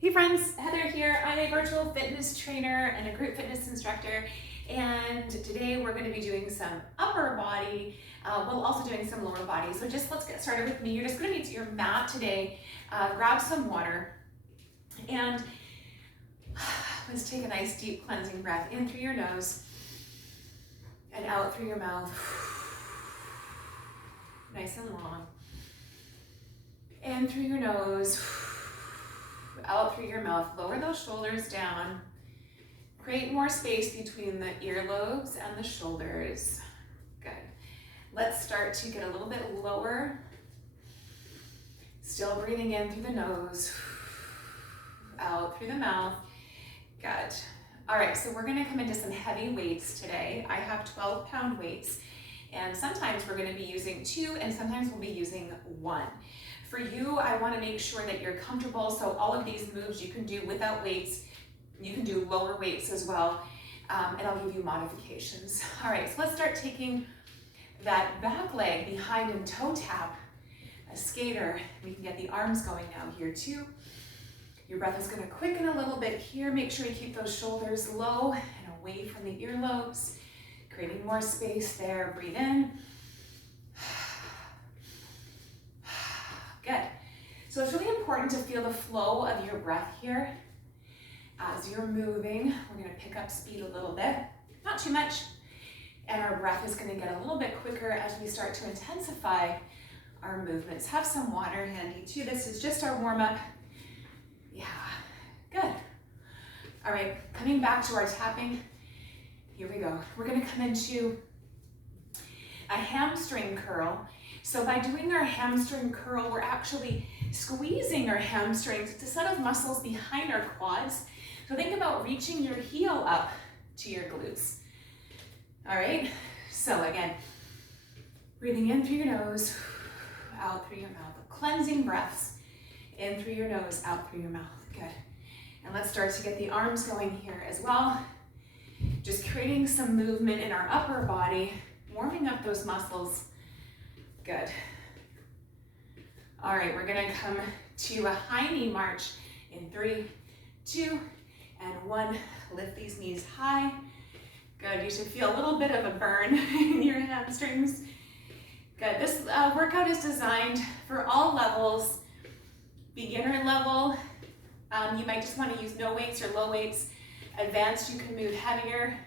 Hey friends, Heather here. I'm a virtual fitness trainer and a group fitness instructor, and today we're going to be doing some upper body, while also doing some lower body. So let's get started with me. You're just going to need your mat today, grab some water, and let's take a nice deep cleansing breath in through your nose and out through your mouth. Nice and long. In through your nose, out through your mouth. Lower those shoulders down. Create more space between the earlobes and the shoulders. Good. Let's start to get a little bit lower. Still breathing in through the nose, out through the mouth. Good. All right, so we're gonna come into some heavy weights today. I have 12-pound weights, and sometimes we're gonna be using 2, and sometimes we'll be using 1. For you, I want to make sure that you're comfortable, so all of these moves you can do without weights. You can do lower weights as well, and I'll give you modifications. All right, so let's start taking that back leg behind and toe tap, a skater. We can get the arms going now here too. Your breath is going to quicken a little bit here. Make sure you keep those shoulders low and away from the earlobes, creating more space there. Breathe in. Good. So it's really important to feel the flow of your breath here. As you're moving, we're going to pick up speed a little bit, not too much, and our breath is going to get a little bit quicker as we start to intensify our movements. Have some water handy too. This is just our warm-up. Yeah, good. All right, coming back to our tapping. Here we go. We're going to come into a hamstring curl. So by doing our hamstring curl, we're actually squeezing our hamstrings. It's a set of muscles behind our quads. So think about reaching your heel up to your glutes. All right, so again, breathing in through your nose, out through your mouth. Cleansing breaths, in through your nose, out through your mouth. Good. And let's start to get the arms going here as well. Just creating some movement in our upper body, warming up those muscles. Good. All right, we're gonna come to a high knee march in 3, 2, and 1. Lift these knees high. Good, you should feel a little bit of a burn in your hamstrings. Good, this workout is designed for all levels. Beginner level, you might just wanna use no weights or low weights. Advanced, you can move heavier.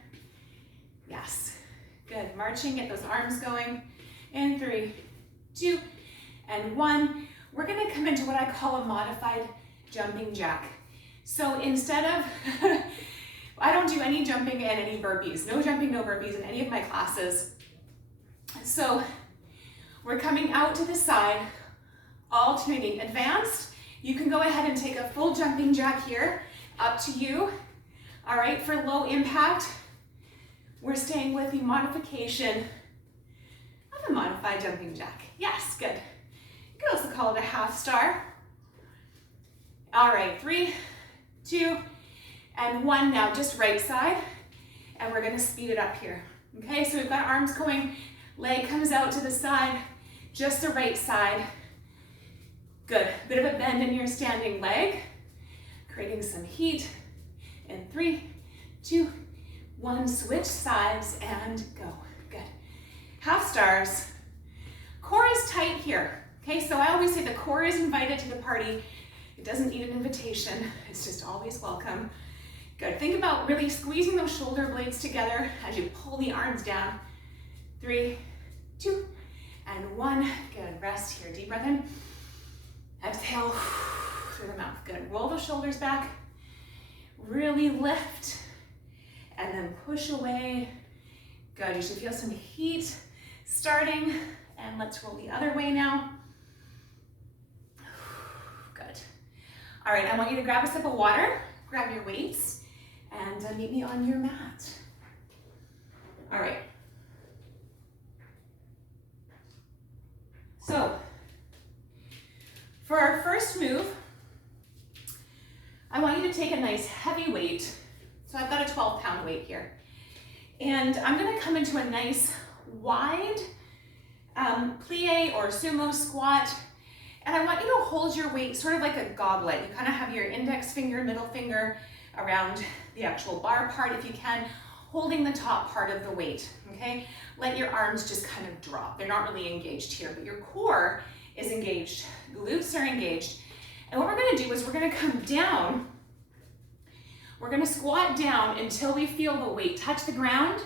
Yes, good, marching, get those arms going. In 3, 2, and 1. We're gonna come into what I call a modified jumping jack. So instead of, I don't do any jumping and any burpees. No jumping, no burpees in any of my classes. So we're coming out to the side, alternating. Advanced, you can go ahead and take a full jumping jack here, up to you. All right, for low impact, we're staying with the modification of a modified jumping jack. Yes, good. You could also call it a half star. All right, 3, 2, and 1 now, just right side. And we're gonna speed it up here. Okay, so we've got arms going, leg comes out to the side, just the right side. Good, bit of a bend in your standing leg, creating some heat. In 3, 2, 1, switch sides and go. Good. Half stars. Core is tight here. Okay, so I always say the core is invited to the party. It doesn't need an invitation. It's just always welcome. Good. Think about really squeezing those shoulder blades together as you pull the arms down. 3, 2, and 1. Good. Rest here. Deep breath in. Exhale through the mouth. Good. Roll the shoulders back. Really lift. And then push away. Good. You should feel some heat starting. And let's roll the other way now. Good. All right, I want you to grab a sip of water, grab your weights, and meet me on your mat. All right. So, for our first move, I want you to take a nice heavy weight. So I've got a 12-pound weight here. And I'm gonna come into a nice wide plie or sumo squat. And I want you to hold your weight sort of like a goblet. You kind of have your index finger, middle finger around the actual bar part if you can, holding the top part of the weight, okay? Let your arms just kind of drop. They're not really engaged here, but your core is engaged. Glutes are engaged. And what we're gonna do is we're gonna come down. We're gonna squat down until we feel the weight touch the ground.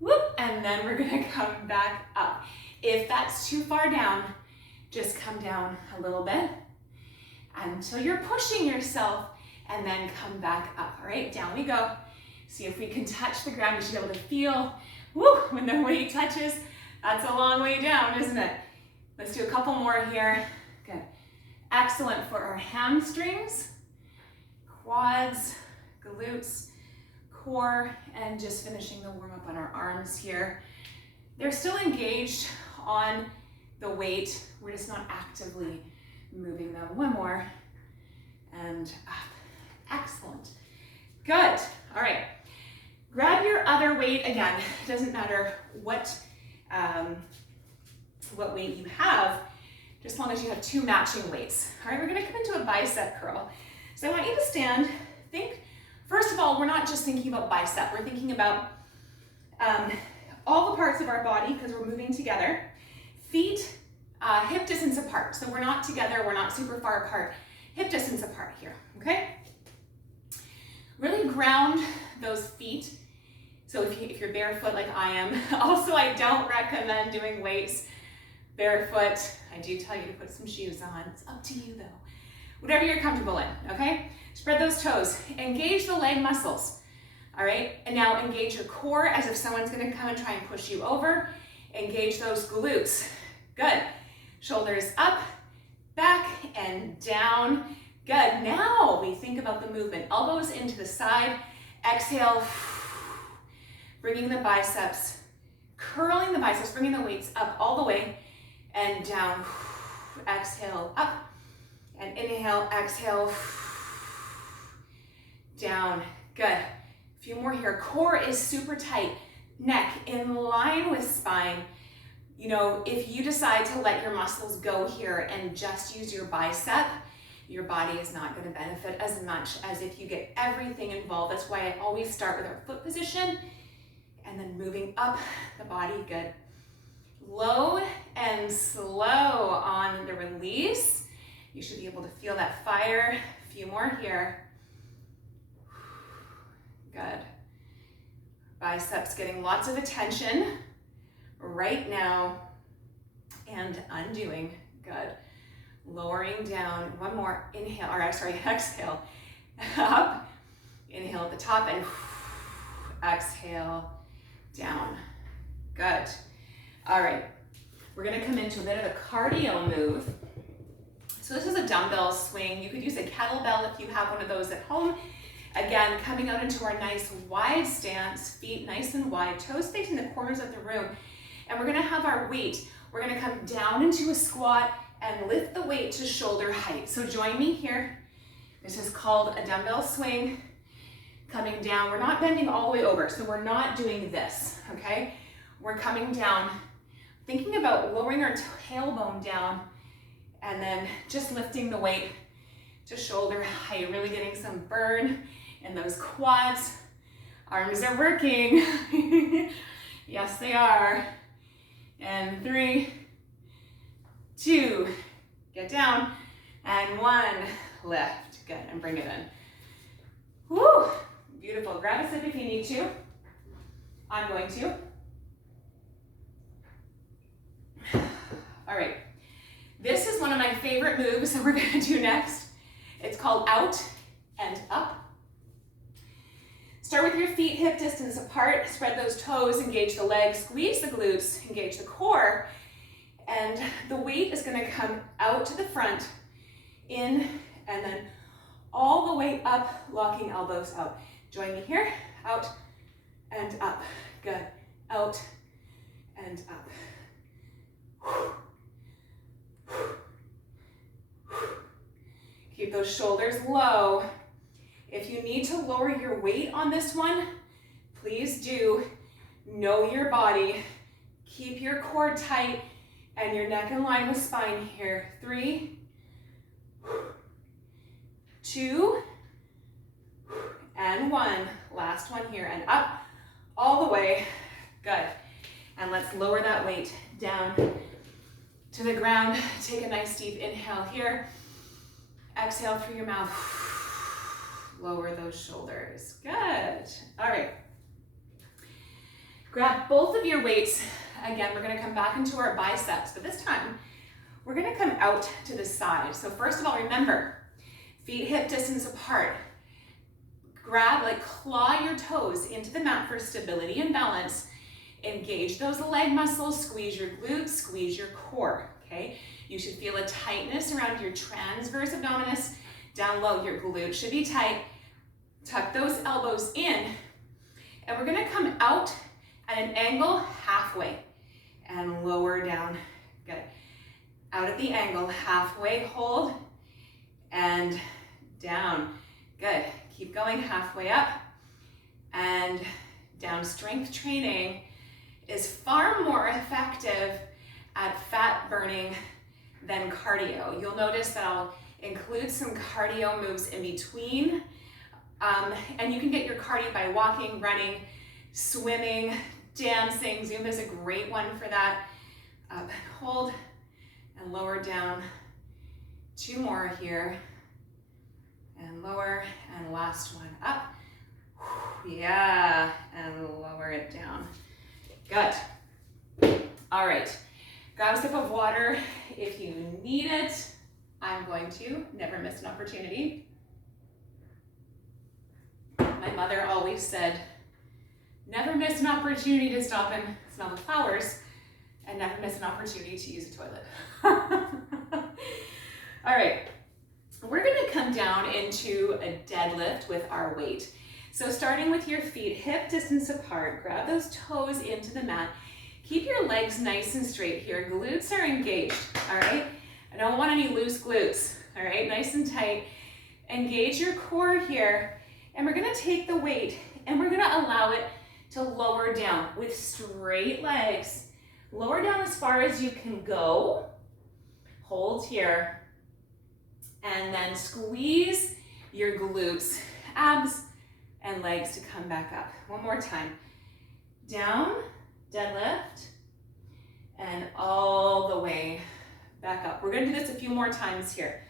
Whoop, and then we're gonna come back up. If that's too far down, just come down a little bit until you're pushing yourself, and then come back up. All right, down we go. See if we can touch the ground. You should be able to feel, woo, when the weight touches. That's a long way down, isn't it? Let's do a couple more here. Good. Excellent for our hamstrings, quads, glutes, core, and just finishing the warm up on our arms here. They're still engaged on the weight. We're just not actively moving them. One more, and up. Excellent. Good. All right. Grab your other weight. Again, it doesn't matter what weight you have, just as long as you have two matching weights. All right, we're gonna come into a bicep curl. So I want you to stand, think, first of all, we're not just thinking about bicep, we're thinking about all the parts of our body because we're moving together. Feet, hip distance apart. So we're not together, we're not super far apart. Hip distance apart here, okay? Really ground those feet. So if you're barefoot like I am, also I don't recommend doing weights barefoot. I do tell you to put some shoes on. It's up to you though. Whatever you're comfortable in, okay? Spread those toes. Engage the leg muscles, all right? And now engage your core as if someone's gonna come and try and push you over. Engage those glutes. Good. Shoulders up, back, and down. Good. Now we think about the movement. Elbows into the side. Exhale. Bringing the biceps, curling the biceps, bringing the weights up all the way and down. Exhale, up, and inhale, exhale, down. Good. A few more here. Core is super tight. Neck in line with spine. You know, if you decide to let your muscles go here and just use your bicep, your body is not going to benefit as much as if you get everything involved. That's why I always start with our foot position and then moving up the body. Good. Low and slow on the release. You should be able to feel that fire. A few more here. Good. Biceps getting lots of attention right now and undoing. Good. Lowering down. One more. Inhale, or sorry, exhale. Up. Inhale at the top and exhale down. Good. All right. We're going to come into a bit of a cardio move. So this is a dumbbell swing. You could use a kettlebell if you have one of those at home. Again, coming out into our nice wide stance, feet nice and wide, toes facing the corners of the room. And we're going to have our weight. We're going to come down into a squat and lift the weight to shoulder height. So join me here. This is called a dumbbell swing. Coming down, we're not bending all the way over, so we're not doing this, okay? We're coming down, thinking about lowering our tailbone down and then just lifting the weight to shoulder height, really getting some burn in those quads. Arms are working. Yes, they are. And 3, 2, get down, and 1, lift. Good, and bring it in. Woo! Beautiful. Grab a sip if you need to. I'm going to. All right. This is one of my favorite moves that we're going to do next. It's called out and up. Start with your feet hip distance apart. Spread those toes, engage the legs, squeeze the glutes, engage the core. And the weight is going to come out to the front, in, and then all the way up, locking elbows out. Join me here, out and up. Good. Out and up. Keep those shoulders low. If you need to lower your weight on this one, please do. Know your body. Keep your core tight. and your neck in line with spine here. 3, 2, and 1. Last one here, and up all the way. Good. And let's lower that weight down to the ground. Take a nice deep inhale here. Exhale through your mouth. Lower those shoulders. Good. All right. Grab both of your weights. Again, we're going to come back into our biceps, but this time we're going to come out to the side. So first of all, remember, feet hip distance apart. Grab, like claw your toes into the mat for stability and balance. Engage those leg muscles, squeeze your glutes, squeeze your core, okay? You should feel a tightness around your transverse abdominis. Down low, your glutes should be tight. Tuck those elbows in. And we're gonna come out at an angle halfway and lower down. Good. Out at the angle, halfway, hold, and down. Good. Keep going, halfway up and down. Strength training is far more effective at fat burning than cardio. You'll notice that I'll include some cardio moves in between, and you can get your cardio by walking, running, swimming, dancing. Zumba is a great one for that. Up and hold and lower down. 2 more here. And lower, and last one up. Yeah, and lower it down. Good. All right, grab a sip of water if you need it. I'm going to never miss an opportunity. My mother always said, never miss an opportunity to stop and smell the flowers, and never miss an opportunity to use a toilet. All right. We're gonna come down into a deadlift with our weight. So starting with your feet hip distance apart, grab those toes into the mat. Keep your legs nice and straight here. Glutes are engaged, all right? I don't want any loose glutes, all right? Nice and tight. Engage your core here, and we're gonna take the weight and we're gonna allow it to lower down with straight legs. Lower down as far as you can go. Hold here. And then squeeze your glutes, abs, and legs to come back up. One more time. Down, deadlift, and all the way back up. We're gonna do this a few more times here.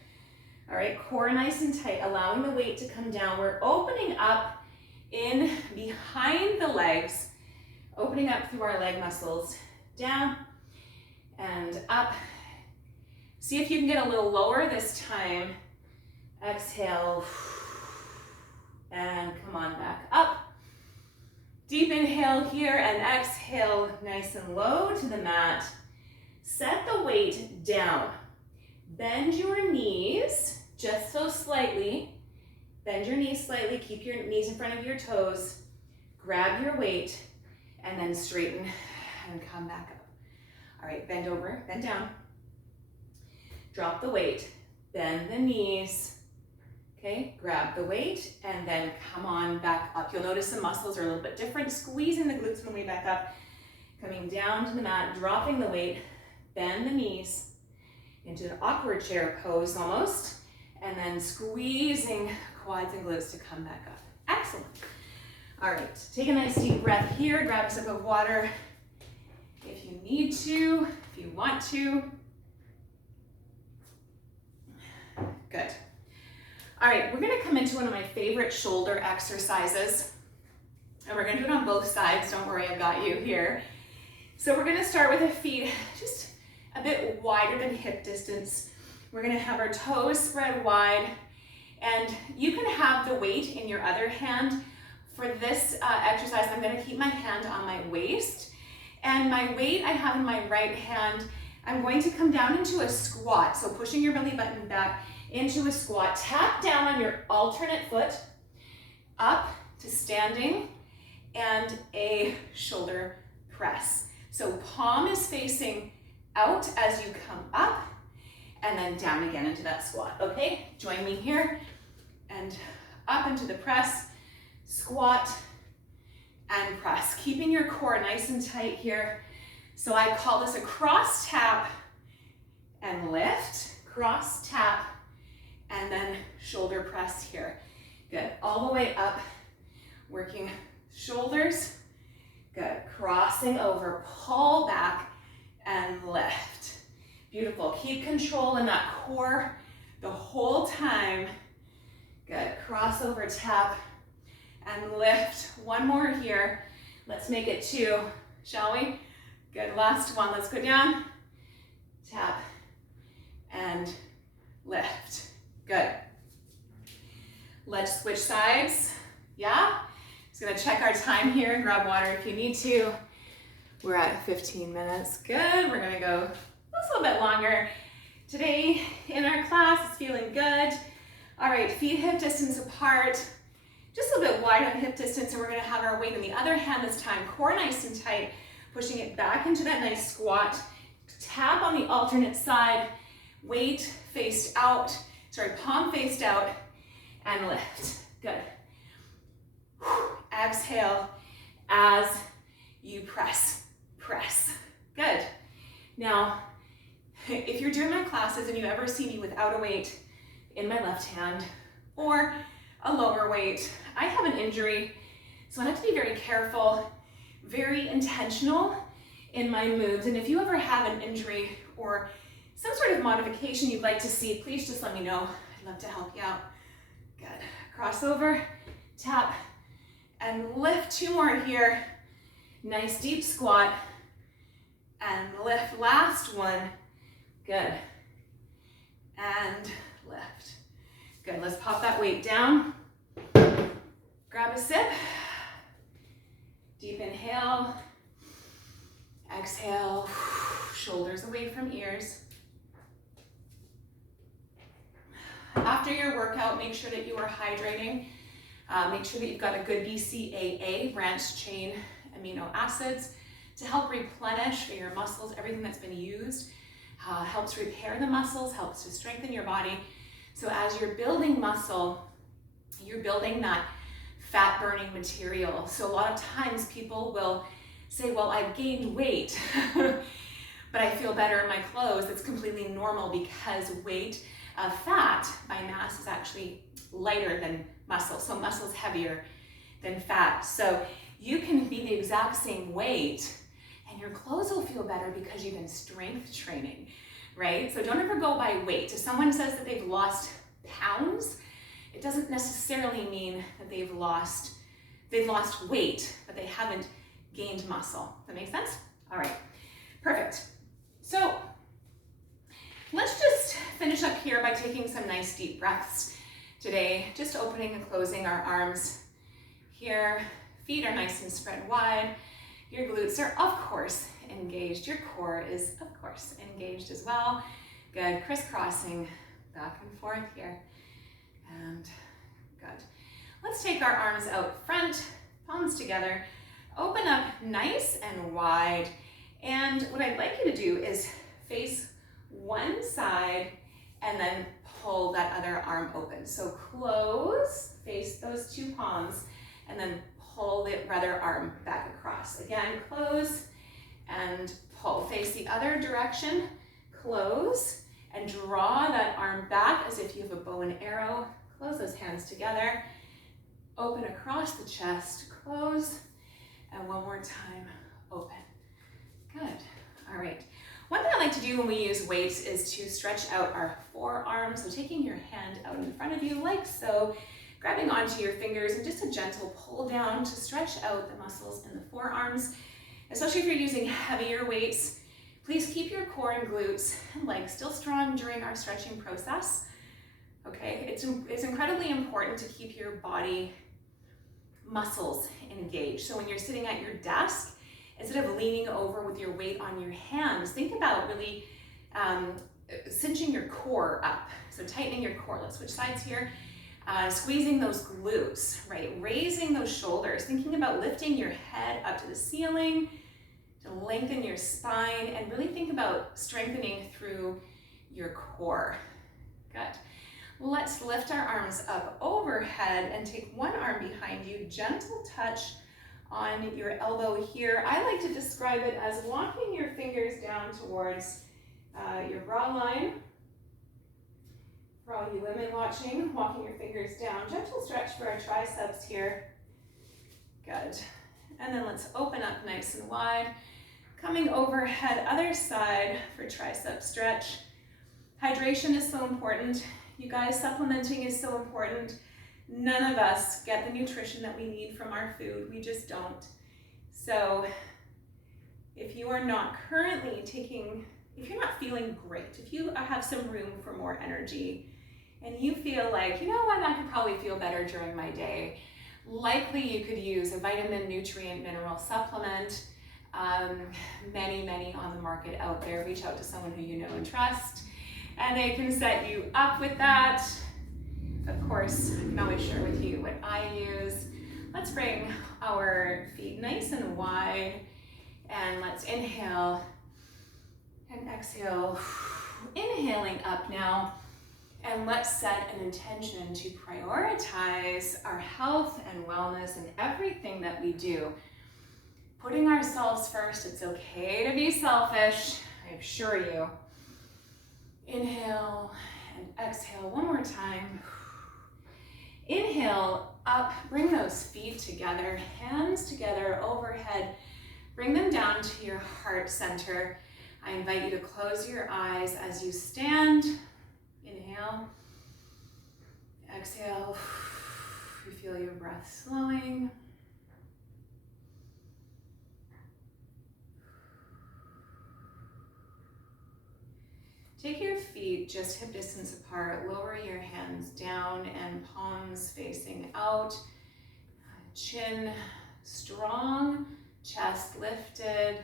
All right, core nice and tight, allowing the weight to come down. We're opening up in behind the legs, opening up through our leg muscles. Down and up. See if you can get a little lower this time. Exhale, and come on back up. Deep inhale here and exhale nice and low to the mat. Set the weight down. Bend your knees just so slightly. Bend your knees slightly, keep your knees in front of your toes. Grab your weight and then straighten and come back up. All right, bend over, bend down. Drop the weight, bend the knees, okay? Grab the weight and then come on back up. You'll notice the muscles are a little bit different. Squeezing the glutes on the way back up, coming down to the mat, dropping the weight, bend the knees into an awkward chair pose almost, and then squeezing quads and glutes to come back up. Excellent. All right, take a nice deep breath here. Grab a sip of water if you need to, if you want to. Good. All right, we're gonna come into one of my favorite shoulder exercises, and we're gonna do it on both sides. Don't worry, I've got you here. So we're gonna start with the feet just a bit wider than hip distance. We're gonna have our toes spread wide, and you can have the weight in your other hand. For this exercise, I'm gonna keep my hand on my waist, and my weight I have in my right hand. I'm going to come down into a squat, so pushing your belly button back into a squat. Tap down on your alternate foot, up to standing, and a shoulder press. So palm is facing out as you come up, and then down again into that squat, okay? Join me here, and up into the press, squat, and press. Keeping your core nice and tight here. So I call this a cross tap and lift, cross tap, and then shoulder press here. Good, all the way up, working shoulders. Good, crossing over, pull back, and lift. Beautiful, keep control in that core the whole time. Good, cross over, tap, and lift. One more here. Let's make it 2, shall we? Good, last one, let's go down, tap, and lift. Good. Let's switch sides, yeah? Just gonna check our time here, grab water if you need to. We're at 15 minutes, good. We're gonna go just a little bit longer. Today in our class, it's feeling good. All right, feet hip distance apart, just a little bit wide on hip distance, and we're gonna have our weight in the other hand this time, core nice and tight, pushing it back into that nice squat. Tap on the alternate side, weight faced out, palm faced out, and lift. Good. Exhale as you press. Good. Now, if you're doing my classes and you ever see me without a weight in my left hand or a lower weight, I have an injury, so I have to be very careful, very intentional in my moves. And if you ever have an injury or some sort of modification you'd like to see, please just let me know. I'd love to help you out. Good. Crossover, tap, and lift. 2 more here. Nice deep squat, and lift. Last one. Good. And lift. Good. Let's pop that weight down. Grab a sip. Deep inhale. Exhale. Shoulders away from ears. After your workout, make sure that you are hydrating. Make sure that you've got a good BCAA, branched chain amino acids, to help replenish your muscles, everything that's been used. Helps repair the muscles, helps to strengthen your body. So as you're building muscle, you're building that fat burning material. So a lot of times people will say, well, I've gained weight, but I feel better in my clothes. It's completely normal because weight of fat by mass is actually lighter than muscle. So muscle is heavier than fat. So you can be the exact same weight and your clothes will feel better because you've been strength training, right? So don't ever go by weight. If someone says that they've lost pounds, it doesn't necessarily mean that they've lost weight, but they haven't gained muscle. Does that make sense? All right, perfect. So let's just finish up here by taking some nice deep breaths today, just opening and closing our arms here. Feet are nice and spread wide. Your glutes are, of course, engaged. Your core is, of course, engaged as well. Good, crisscrossing back and forth here. And good. Let's take our arms out front, palms together. Open up nice and wide. And what I'd like you to do is face one side and then pull that other arm open. So close, face those 2 palms, and then pull the other arm back across. Again, close and pull. Face the other direction, close, and draw that arm back as if you have a bow and arrow. Close those hands together. Open across the chest, close, and one more time, open. Good, all right. One thing I like to do when we use weights is to stretch out our forearms. So taking your hand out in front of you like so, grabbing onto your fingers and just a gentle pull down to stretch out the muscles in the forearms. Especially if you're using heavier weights, please keep your core and glutes and legs still strong during our stretching process. Okay, it's incredibly important to keep your body muscles engaged. So when you're sitting at your desk, instead of leaning over with your weight on your hands, think about really cinching your core up. So tightening your core. Let's switch sides here. Squeezing those glutes, right? Raising those shoulders. Thinking about lifting your head up to the ceiling to lengthen your spine, and really think about strengthening through your core. Good. Let's lift our arms up overhead and take one arm behind you. Gentle touch on your elbow here. I like to describe it as walking your fingers down towards your bra line. For all you women watching, walking your fingers down. Gentle stretch for our triceps here. Good. And then let's open up nice and wide. Coming overhead, other side for tricep stretch. Hydration is so important. You guys, supplementing is so important. None of us get the nutrition that we need from our food. We just don't. So if you are not currently if you're not feeling great, if you have some room for more energy, and you feel like, you know what, I could probably feel better during my day, likely you could use a vitamin, nutrient, mineral supplement. Many on the market out there. Reach out to someone who you know and trust, and they can set you up with that. Of course, I can always share with you what I use. Let's bring our feet nice and wide, and let's inhale and exhale. Inhaling up now, and let's set an intention to prioritize our health and wellness in everything that we do. Putting ourselves first. It's okay to be selfish, I assure you. Inhale and exhale one more time. Inhale up, bring those feet together, hands together overhead. Bring them down to your heart center. I invite you to close your eyes as you stand. Inhale. Exhale. You feel your breath slowing. Take your feet just hip distance apart. Lower your hands down and palms facing out. Chin strong, chest lifted,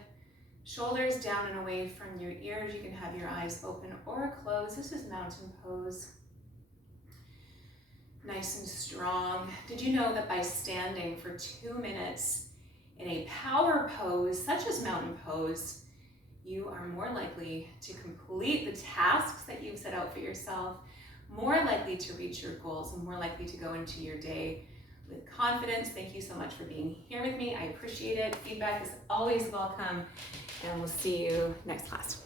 shoulders down and away from your ears. You can have your eyes open or closed. This is mountain pose. Nice and strong. Did you know that by standing for 2 minutes in a power pose, such as mountain pose, you are more likely to complete the tasks that you've set out for yourself, more likely to reach your goals, and more likely to go into your day with confidence. Thank you so much for being here with me. I appreciate it. Feedback is always welcome, and we'll see you next class.